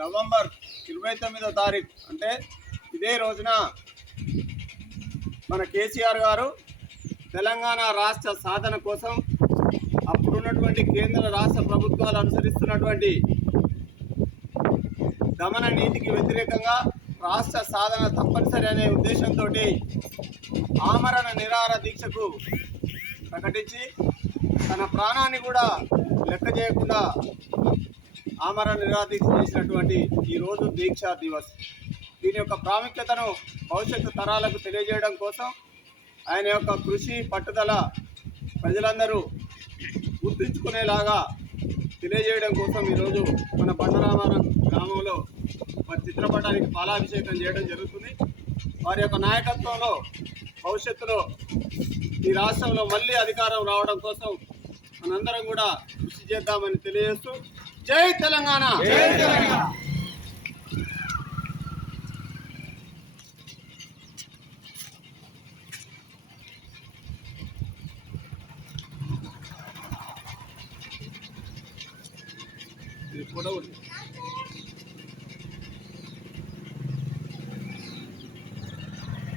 November 29వ తారీఖు అంటే ఇదే రోజున మన కేసీఆర్ గారు తెలంగాణ రాష్ట్ర సాధన కోసం అప్పుడున్నటువంటి కేంద్ర రాష్ట్ర ప్రభుత్వాలు అనుసరిస్తున్నటువంటి దమన నీతికి వ్యతిరేకంగా రాష్ట్ర సాధన తప్పనిసరి అనే ఉద్దేశంతో ఆమరణ నిరాహార దీక్షకు ప్రకటించి తన ప్రాణాన్ని కూడా లెక్క చేయకుండా ఆమరణ నిరాహార దీక్ష చేసినటువంటి ఈరోజు దీక్షా దివస్. దీని యొక్క ప్రాముఖ్యతను భవిష్యత్తు తరాలకు తెలియజేయడం కోసం ఆయన యొక్క కృషి పట్టుదల ప్రజలందరూ గుర్తుంచుకునేలాగా తెలియజేయడం కోసం ఈరోజు మన బండరామారం గ్రామంలో వారి చిత్రపటానికి పాలాభిషేకం చేయడం జరుగుతుంది. వారి యొక్క నాయకత్వంలో భవిష్యత్తులో ఈ రాష్ట్రంలో మళ్ళీ అధికారం రావడం కోసం మనందరం కూడా కృషి చేద్దామని తెలియజేస్తూ జై తెలంగాణ. ఫోటో